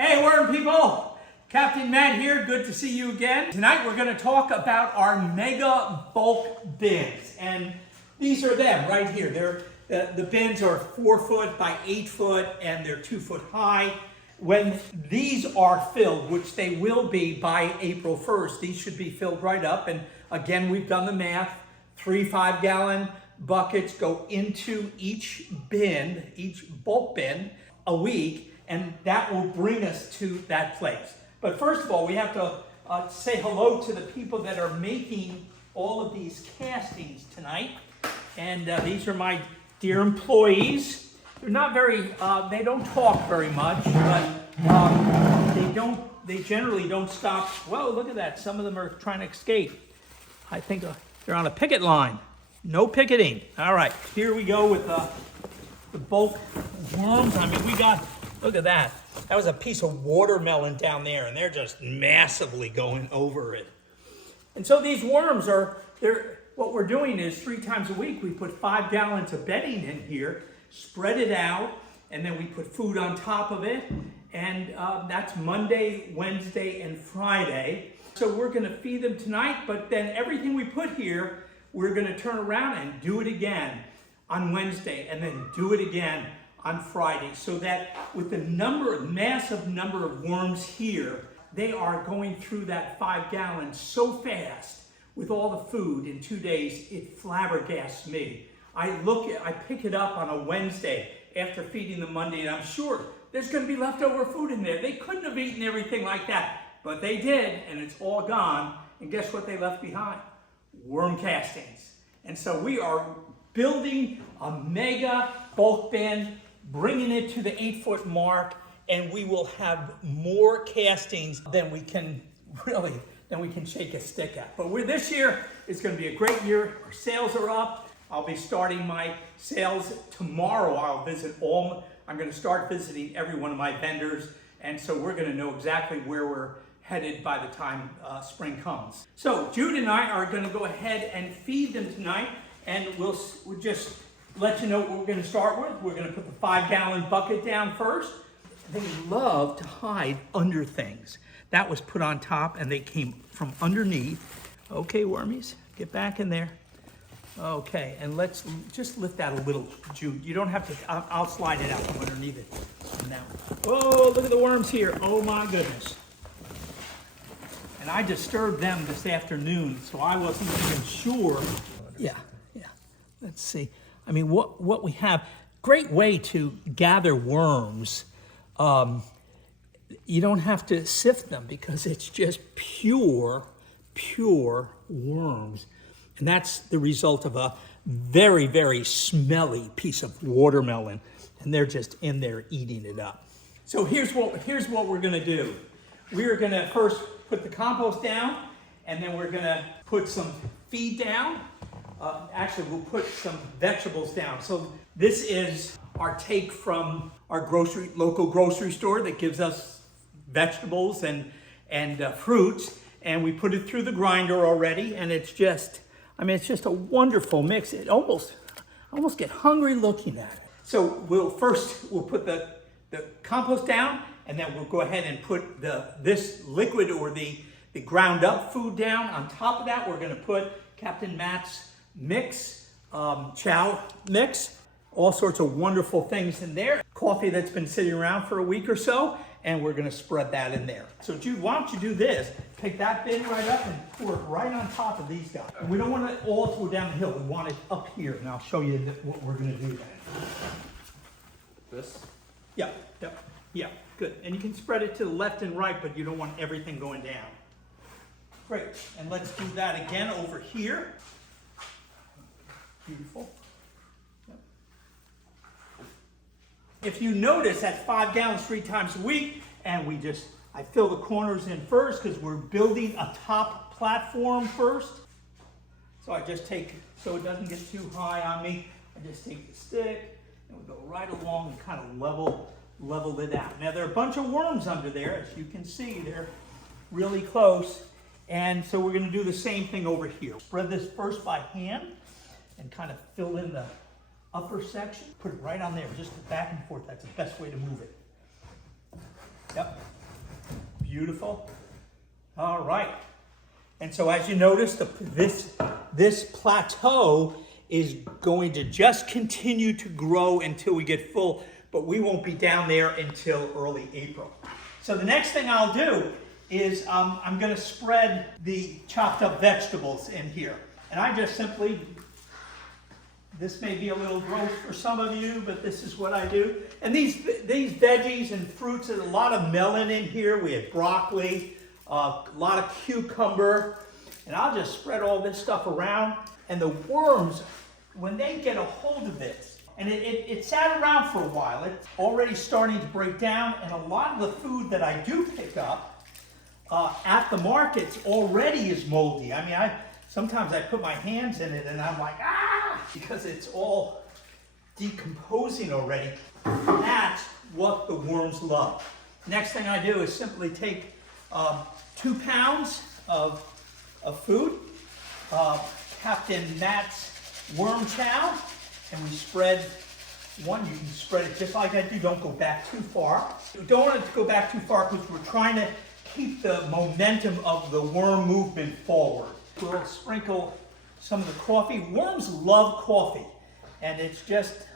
Hey worm people, Captain Matt here, good to see you again. Tonight we're going to talk about our mega bulk bins, and these are them right here. The bins are 4 foot by 8 foot and they're 2 foot high. When these are filled, which they will be by April 1st, these should be filled right up. And again, we've done the math. 3 5-gallon buckets go into each bin, each bulk bin, a week, and that will bring us to that place. But first of all, we have to say hello to the people that are making all of these castings tonight. And these are my dear employees. They're not very, they don't talk very much, but they generally don't stop. Whoa, look at that. Some of them are trying to escape. I think they're on a picket line. No picketing. All right, here we go with the bulk worms. I mean, we got, look at that. That was a piece of watermelon down there, and they're just massively going over it. And so these worms what we're doing is 3 times a week, we put 5 gallons of bedding in here, spread it out, and then we put food on top of it. And that's Monday, Wednesday, and Friday. So we're gonna feed them tonight, but then everything we put here, we're gonna turn around and do it again on Wednesday, and then do it again on Friday, so that with the massive number of worms here, they are going through that 5 gallons so fast with all the food in 2 days, it flabbergasts me. I pick it up on a Wednesday after feeding them Monday, and I'm sure there's gonna be leftover food in there. They couldn't have eaten everything like that, but they did, and it's all gone. And guess what they left behind? Worm castings. And so we are building a mega bulk bin, bringing it to the 8-foot mark, and we will have more castings than we can shake a stick at. But this year is going to be a great year. Our sales are up. I'll be starting my sales tomorrow. I'm going to start visiting every one of my vendors, and so we're going to know exactly where we're headed by the time spring comes. So Jude and I are going to go ahead and feed them tonight, and we'll just let you know what we're going to start with. We're going to put the 5-gallon bucket down first. They love to hide under things. That was put on top, and they came from underneath. Okay, wormies, get back in there. Okay, and let's just lift that a little, Jude. You don't have to, I'll slide it out from underneath it. Now, oh, look at the worms here. Oh my goodness. And I disturbed them this afternoon, so I wasn't even sure. Yeah, let's see. I mean, what we have, great way to gather worms. You don't have to sift them because it's just pure worms. And that's the result of a very, very smelly piece of watermelon. And they're just in there eating it up. So here's what we're gonna do. We're gonna first put the compost down, and then we're gonna put some feed down. Actually, we'll put some vegetables down. So this is our take from our local grocery store that gives us vegetables and fruits, and we put it through the grinder already, and it's just a wonderful mix. I almost get hungry looking at it. So we'll put the compost down, and then we'll go ahead and put this liquid or the ground up food down. On top of that, we're gonna put Captain Matt's mix, chow mix, all sorts of wonderful things in there. Coffee that's been sitting around for a week or so, and we're gonna spread that in there. So Jude, why don't you do this? Take that bin right up and pour it right on top of these guys. And we don't want it all to go down the hill. We want it up here, and I'll show you what we're gonna do then. This? Yeah, good. And you can spread it to the left and right, but you don't want everything going down. Great, and let's do that again over here. Beautiful. Yep. If you notice, that's 5 gallons 3 times a week, and I fill the corners in first because we're building a top platform first. So I just so it doesn't get too high on me, I just take the stick and we go right along and kind of level it out. Now there are a bunch of worms under there, as you can see, they're really close. And so we're gonna do the same thing over here. Spread this first by hand and kind of fill in the upper section. Put it right on there, just back and forth. That's the best way to move it. Yep. Beautiful. All right. And so as you notice, this plateau is going to just continue to grow until we get full, but we won't be down there until early April. So the next thing I'll do is I'm going to spread the chopped up vegetables in here. And I just simply, this may be a little gross for some of you, but this is what I do. And these veggies and fruits, there's a lot of melon in here. We had broccoli, a lot of cucumber, and I'll just spread all this stuff around. And the worms, when they get a hold of this, and it sat around for a while, it's already starting to break down, and a lot of the food that I do pick up at the markets already is moldy. I mean, sometimes I put my hands in it and I'm like, ah, because it's all decomposing already. That's what the worms love. Next thing I do is simply take 2 pounds of food, Captain Matt's worm chow, and we spread one. You can spread it just like I do. Don't go back too far. You don't want it to go back too far because we're trying to keep the momentum of the worm movement forward. We'll sprinkle some of the coffee. Worms love coffee, and it's just,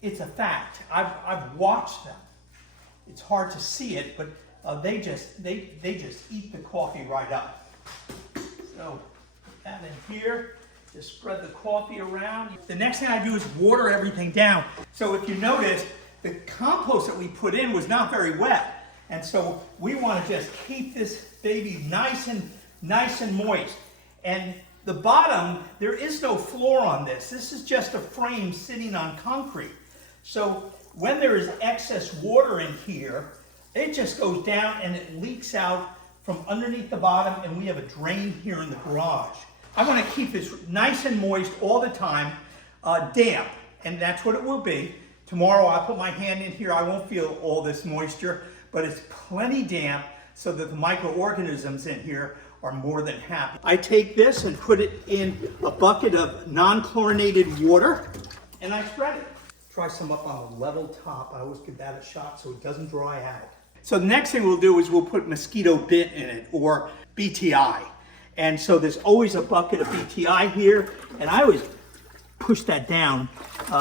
it's a fact. I've watched them. It's hard to see it, but they just eat the coffee right up. So put that in here. Just spread the coffee around. The next thing I do is water everything down. So if you notice, the compost that we put in was not very wet. And so we want to just keep this baby nice and moist. And the bottom, there is no floor on this. This is just a frame sitting on concrete. So when there is excess water in here, it just goes down and it leaks out from underneath the bottom, and we have a drain here in the garage. I want to keep this nice and moist all the time, damp, and that's what it will be. Tomorrow I'll put my hand in here. I won't feel all this moisture, but it's plenty damp so that the microorganisms in here are more than happy. I take this and put it in a bucket of non-chlorinated water, and I spread it. Try some up on the level top. I always give that a shot so it doesn't dry out. So the next thing we'll do is we'll put mosquito bit in it, or BTI. And so there's always a bucket of BTI here, and I always push that down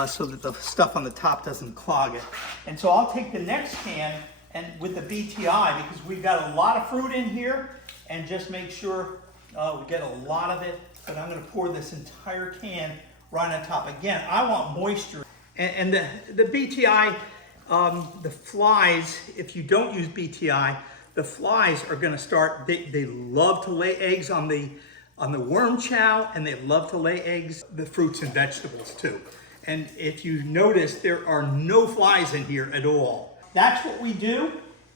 so that the stuff on the top doesn't clog it. And so I'll take the next can and with the BTI, because we've got a lot of fruit in here, and just make sure we get a lot of it. But I'm going to pour this entire can right on top. Again, I want moisture. And the BTI, the flies, if you don't use BTI, the flies are going to start, they love to lay eggs on the worm chow, and they love to lay eggs, the fruits and vegetables too. And if you notice, there are no flies in here at all. That's what we do,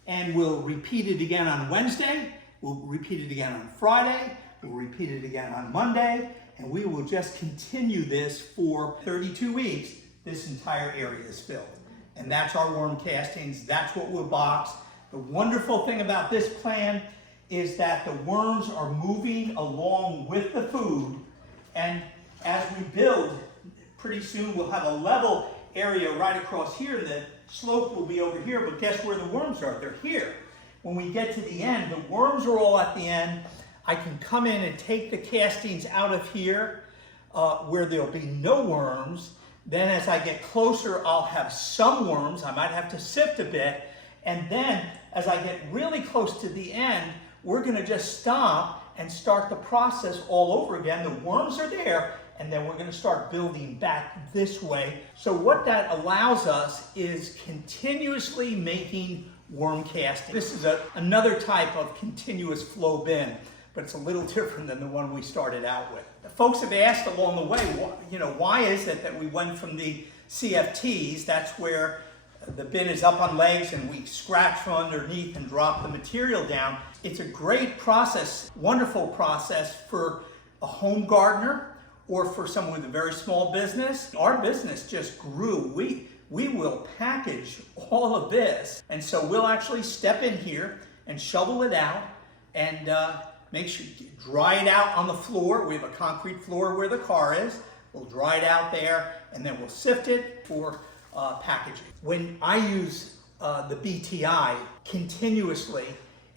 and we'll repeat it again on Wednesday, we'll repeat it again on Friday, we'll repeat it again on Monday, and we will just continue this for 32 weeks. This entire area is filled. And that's our worm castings, that's what we'll box. The wonderful thing about this plan is that the worms are moving along with the food, and as we build, pretty soon we'll have a level area right across here. The slope will be over here, but guess where the worms are? They're here. When we get to the end, the worms are all at the end. I can come in and take the castings out of here where there'll be no worms. Then as I get closer, I'll have some worms. I might have to sift a bit. And then as I get really close to the end, we're going to just stop and start the process all over again. The worms are there, and then we're going to start building back this way. So what that allows us is continuously making worm casting. This is another type of continuous flow bin, but it's a little different than the one we started out with. The folks have asked along the way, why is it that we went from the CFTs, that's where the bin is up on legs and we scratch from underneath and drop the material down. It's a great process, wonderful process for a home gardener or for someone with a very small business. Our business just grew. We will package all of this, and so we'll actually step in here and shovel it out and make sure you dry it out on the floor. We have a concrete floor where the car is. We'll dry it out there, and then we'll sift it for packaging. When I use the BTI continuously,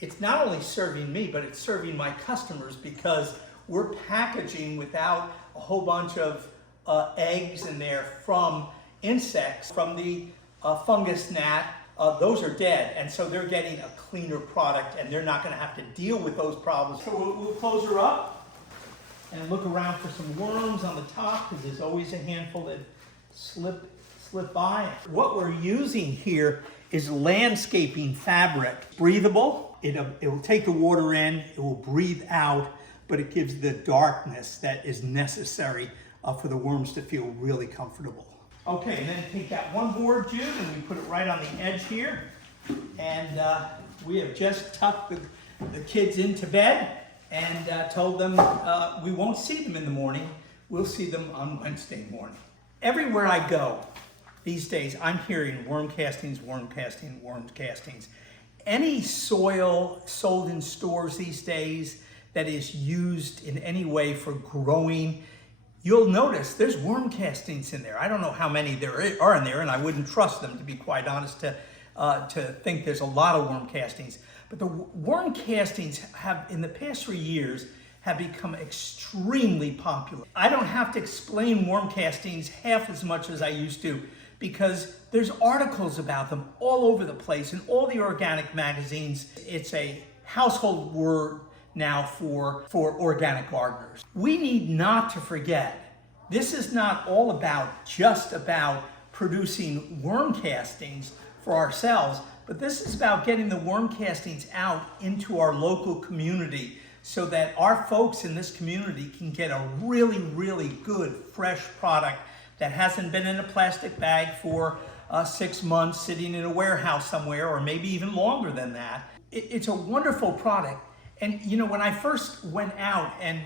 it's not only serving me, but it's serving my customers, because we're packaging without a whole bunch of eggs in there from insects, from the fungus gnat. Those are dead, and so they're getting a cleaner product, and they're not going to have to deal with those problems. So we'll close her up and look around for some worms on the top, because there's always a handful that slip by. What we're using here is landscaping fabric. Breathable. It'll take the water in, it will breathe out, but it gives the darkness that is necessary for the worms to feel really comfortable. Okay, and then take that one board, Jude, and we put it right on the edge here. And we have just tucked the kids into bed and told them we won't see them in the morning. We'll see them on Wednesday morning. Everywhere I go these days, I'm hearing worm castings, worm casting, worm castings. Any soil sold in stores these days that is used in any way for growing, you'll notice there's worm castings in there. I don't know how many there are in there, and I wouldn't trust them, to be quite honest, to think there's a lot of worm castings. But the worm castings have, in the past 3 years, have become extremely popular. I don't have to explain worm castings half as much as I used to, because there's articles about them all over the place in all the organic magazines. It's a household word now for organic gardeners. We need not to forget, this is not all just about producing worm castings for ourselves, but this is about getting the worm castings out into our local community, so that our folks in this community can get a really, really good fresh product that hasn't been in a plastic bag for 6 months sitting in a warehouse somewhere, or maybe even longer than that. It's a wonderful product. And you know, when I first went out and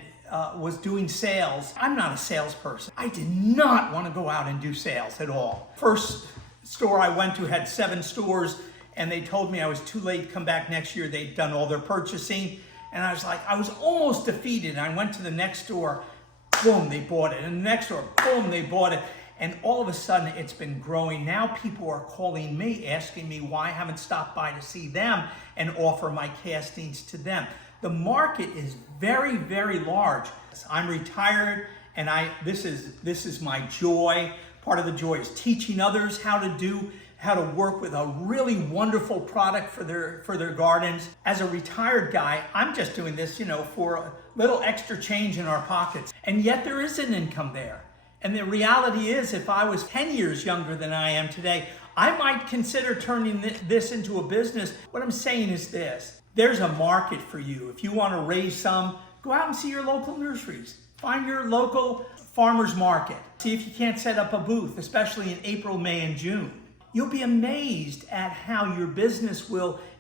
was doing sales, I'm not a salesperson. I did not want to go out and do sales at all. First store I went to had 7 stores, and they told me I was too late to come back next year. They'd done all their purchasing. And I was like, I was almost defeated. I went to the next store, boom, they bought it. And the next store, boom, they bought it. And all of a sudden, it's been growing. Now people are calling me, asking me why I haven't stopped by to see them and offer my castings to them. The market is very, very large. I'm retired, and this is my joy. Part of the joy is teaching others how to work with a really wonderful product for their gardens. As a retired guy, I'm just doing this, for a little extra change in our pockets. And yet there is an income there. And the reality is, if I was 10 years younger than I am today, I might consider turning this into a business. What I'm saying is this: there's a market for you. If you want to raise some, go out and see your local nurseries. Find your local farmer's market. See if you can't set up a booth, especially in April, May, and June. You'll be amazed at how your business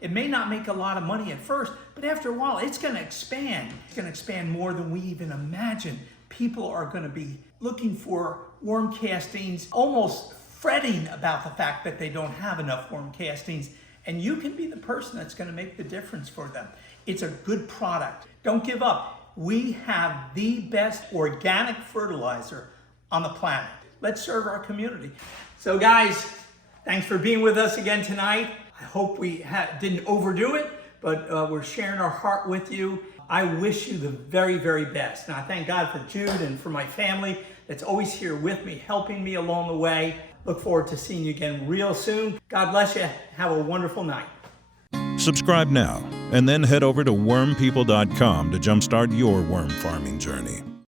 it may not make a lot of money at first, but after a while, it's going to expand. It's going to expand more than we even imagine. People are going to be looking for worm castings, almost fretting about the fact that they don't have enough worm castings, and you can be the person that's going to make the difference for them. It's a good product. Don't give up. We have the best organic fertilizer on the planet. Let's serve our community. So guys, thanks for being with us again tonight. I hope we didn't overdo it, but we're sharing our heart with you. I wish you the very, very best. And I thank God for Jude and for my family that's always here with me, helping me along the way. Look forward to seeing you again real soon. God bless you. Have a wonderful night. Subscribe now, and then head over to wormpeople.com to jumpstart your worm farming journey.